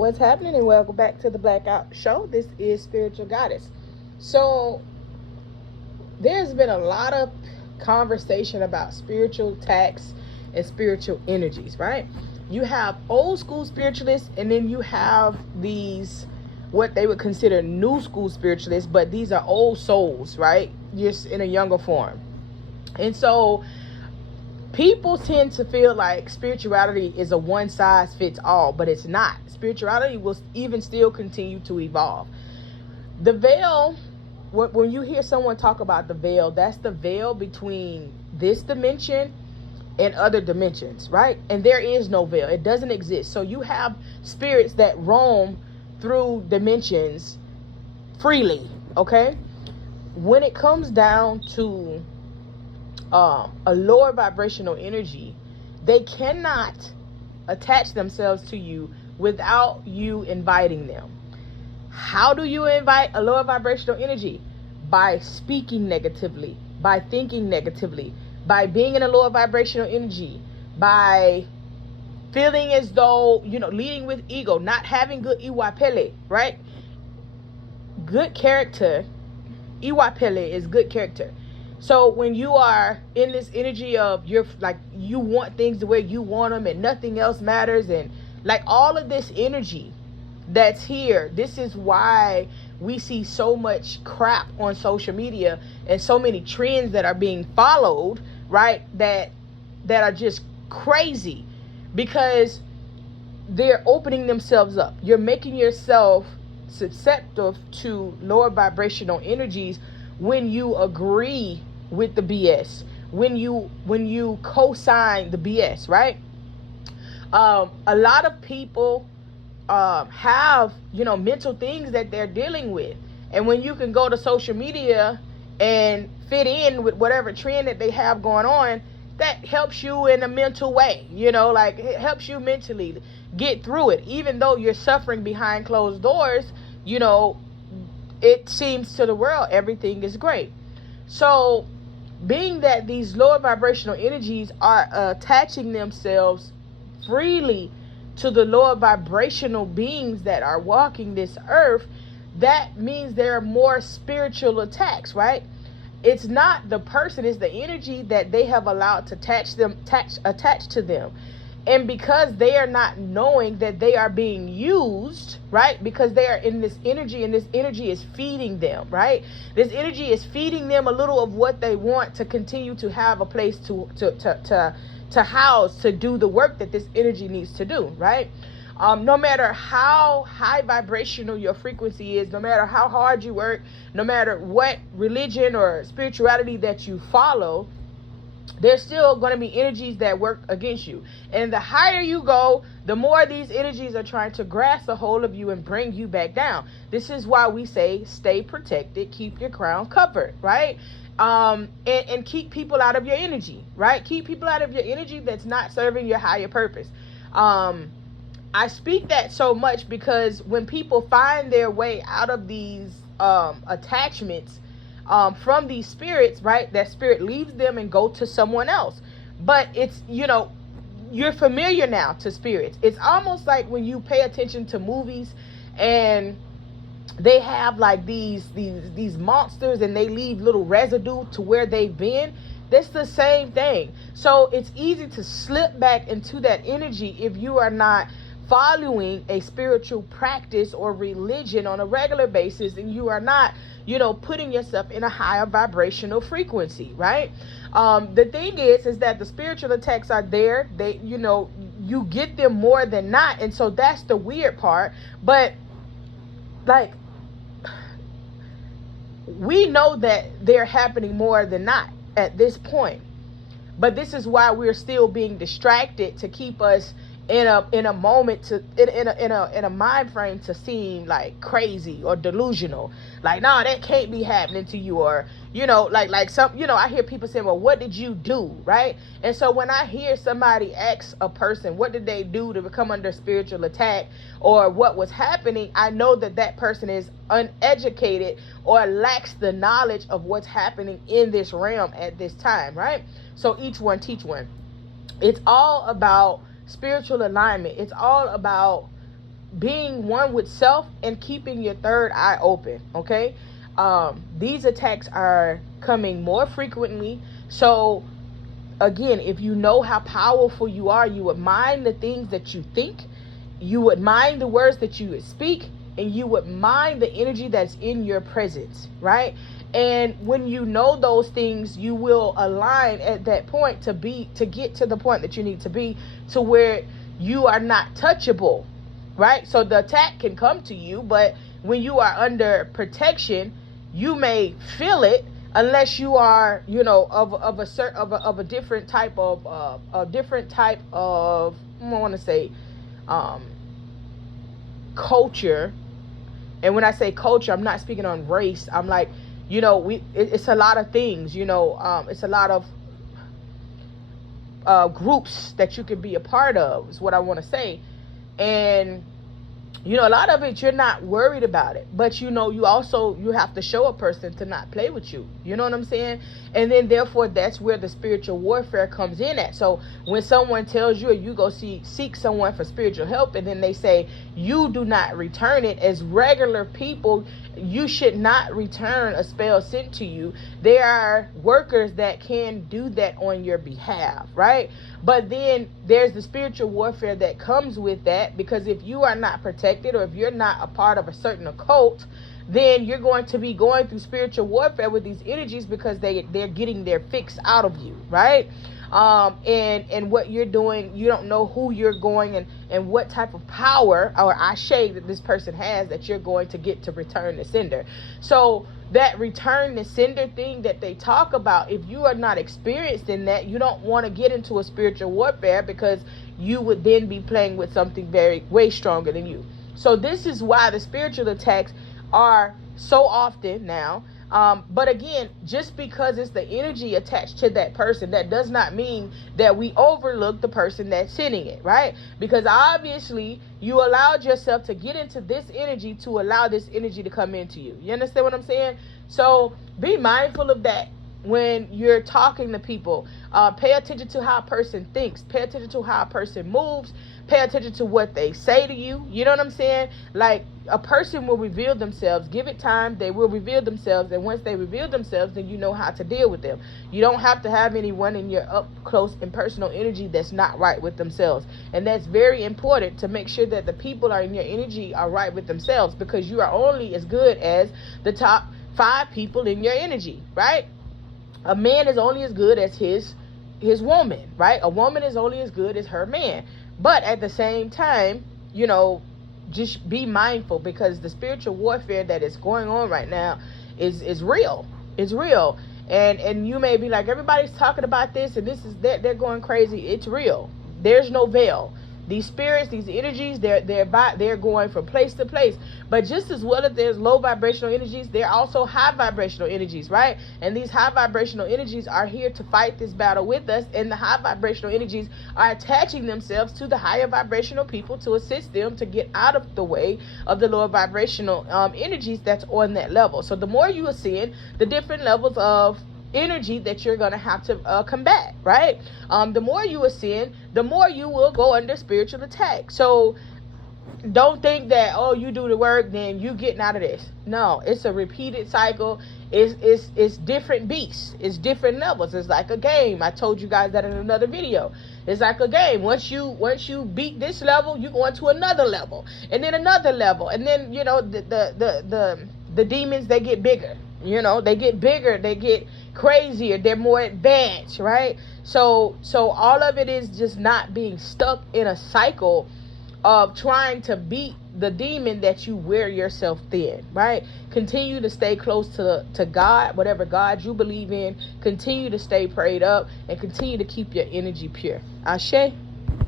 What's happening, and welcome back to the Blackout Show. This is Spiritual Goddess. So there's been a lot of conversation about spiritual attacks and spiritual energies, right? You have old school spiritualists, and then you have these what they would consider new school spiritualists, but these are old souls, right? Just in a younger form. And so people tend to feel like spirituality is a one size fits all, but it's not. Spirituality will even still continue to evolve. The veil, when you hear someone talk about the veil, that's the veil between this dimension and other dimensions, right? And there is no veil. It doesn't exist. So you have spirits that roam through dimensions freely, okay? When it comes down to a lower vibrational energy, they cannot attach themselves to you without you inviting them. How do you invite a lower vibrational energy? By speaking negatively, by thinking negatively, by being in a lower vibrational energy, by feeling as though, leading with ego, not having good iwapele, right? Good character, iwapele is good character. So when you are in this energy of you want things the way you want them and nothing else matters, and like all of this energy that's here, this is why we see so much crap on social media and so many trends that are being followed, right? That are just crazy, because they're opening themselves up. You're making yourself susceptible to lower vibrational energies when you agree with the BS, when you co-sign the BS, right? A lot of people have mental things that they're dealing with, and when you can go to social media and fit in with whatever trend that they have going on, that helps you in a mental way, it helps you mentally get through it. Even though you're suffering behind closed doors, it seems to the world everything is great. So being that these lower vibrational energies are attaching themselves freely to the lower vibrational beings that are walking this earth, that means there are more spiritual attacks, right? It's not the person, it's the energy that they have allowed to attach to them. And because they are not knowing that they are being used, right? Because they are in this energy, and this energy is feeding them, right? This energy is feeding them a little of what they want to continue to have a place to house, to do the work that this energy needs to do, right? No matter how high vibrational your frequency is, no matter how hard you work, no matter what religion or spirituality that you follow, there's still going to be energies that work against you. And the higher you go, the more these energies are trying to grasp a hold of you and bring you back down. This is why we say stay protected, keep your crown covered, right? And keep people out of your energy, right? Keep people out of your energy that's not serving your higher purpose. I speak that so much because when people find their way out of these attachments from these spirits, right, that spirit leaves them and go to someone else. But it's, you're familiar now to spirits. It's almost like when you pay attention to movies and they have like these monsters, and they leave little residue to where they've been. That's the same thing. So it's easy to slip back into that energy if you are not following a spiritual practice or religion on a regular basis, and you are not, putting yourself in a higher vibrational frequency, right? The thing is that the spiritual attacks are there. They, you get them more than not. And so that's the weird part. But like, we know that they're happening more than not at this point. But this is why we're still being distracted, to keep us in a moment, in a mind frame to seem like crazy or delusional. Like, nah, that can't be happening to you. Or like some, I hear people say, well, what did you do, right? And so when I hear somebody ask a person what did they do to become under spiritual attack, or what was happening, I know that person is uneducated or lacks the knowledge of what's happening in this realm at this time, right? So each one teach one. It's all about spiritual alignment. It's all about being one with self and keeping your third eye open. Okay. These attacks are coming more frequently. So again, if you know how powerful you are, you would mind the things that you think, you would mind the words that you would speak, and you would mind the energy that's in your presence, right? And when you know those things, you will align at that point to get to the point that you need to be, to where you are not touchable, right? So the attack can come to you, but when you are under protection, you may feel it, unless you are, of a different type of I want to say culture. And when I say culture, I'm not speaking on race. I'm like, it's a lot of things, it's a lot of groups that you can be a part of, is what I want to say. And a lot of it, you're not worried about it, but you have to show a person to not play with you. You know what I'm saying? And then therefore, that's where the spiritual warfare comes in at. So when someone tells you, or you go seek someone for spiritual help, and then they say you do not return it, as regular people, you should not return a spell sent to you. There are workers that can do that on your behalf, right? But then there's the spiritual warfare that comes with that, because if you are not protected, or if you're not a part of a certain occult, then you're going to be going through spiritual warfare with these energies, because they're getting their fix out of you, right? And what you're doing, you don't know who you're going and what type of power or ashe that this person has, that you're going to get to return the sender. So that return the sender thing that they talk about, if you are not experienced in that, you don't want to get into a spiritual warfare, because you would then be playing with something way stronger than you. So this is why the spiritual attacks are so often now. But again, just because it's the energy attached to that person, that does not mean that we overlook the person that's sending it, right? Because obviously you allowed yourself to get into this energy to allow this energy to come into you. You understand what I'm saying? So be mindful of that when you're talking to people. Pay attention to how a person thinks. Pay attention to how a person moves. Pay attention to what they say to you. You know what I'm saying? Like, a person will reveal themselves. Give it time. They will reveal themselves. And once they reveal themselves, then you know how to deal with them. You don't have to have anyone in your up close and personal energy that's not right with themselves. And that's very important, to make sure that the people are in your energy are right with themselves, because you are only as good as the top 5 people in your energy, right? A man is only as good as his woman, right? A woman is only as good as her man. But at the same time, just be mindful, because the spiritual warfare that is going on right now is real. It's real. And you may be like, everybody's talking about this and this is that, they're going crazy. It's real. There's no veil. These spirits, these energies, they're going from place to place. But just as well as there's low vibrational energies, there are also high vibrational energies, right? And these high vibrational energies are here to fight this battle with us. And the high vibrational energies are attaching themselves to the higher vibrational people to assist them to get out of the way of the lower vibrational energies that's on that level. So the more you ascend, the different levels of energy that you're going to have to combat, right? The more you ascend, the more you will go under spiritual attack. So don't think that, you do the work, then you getting out of this. No, it's a repeated cycle. It's different beasts. It's different levels. It's like a game. I told you guys that in another video. It's like a game. Once you beat this level, you go into another level, and then another level, and then the demons, they get bigger. They get bigger. They get crazier. They're more advanced, right? So all of it is just not being stuck in a cycle of trying to beat the demon that you wear yourself thin, right? Continue to stay close to God, whatever God you believe in. Continue to stay prayed up, and continue to keep your energy pure. Ashe.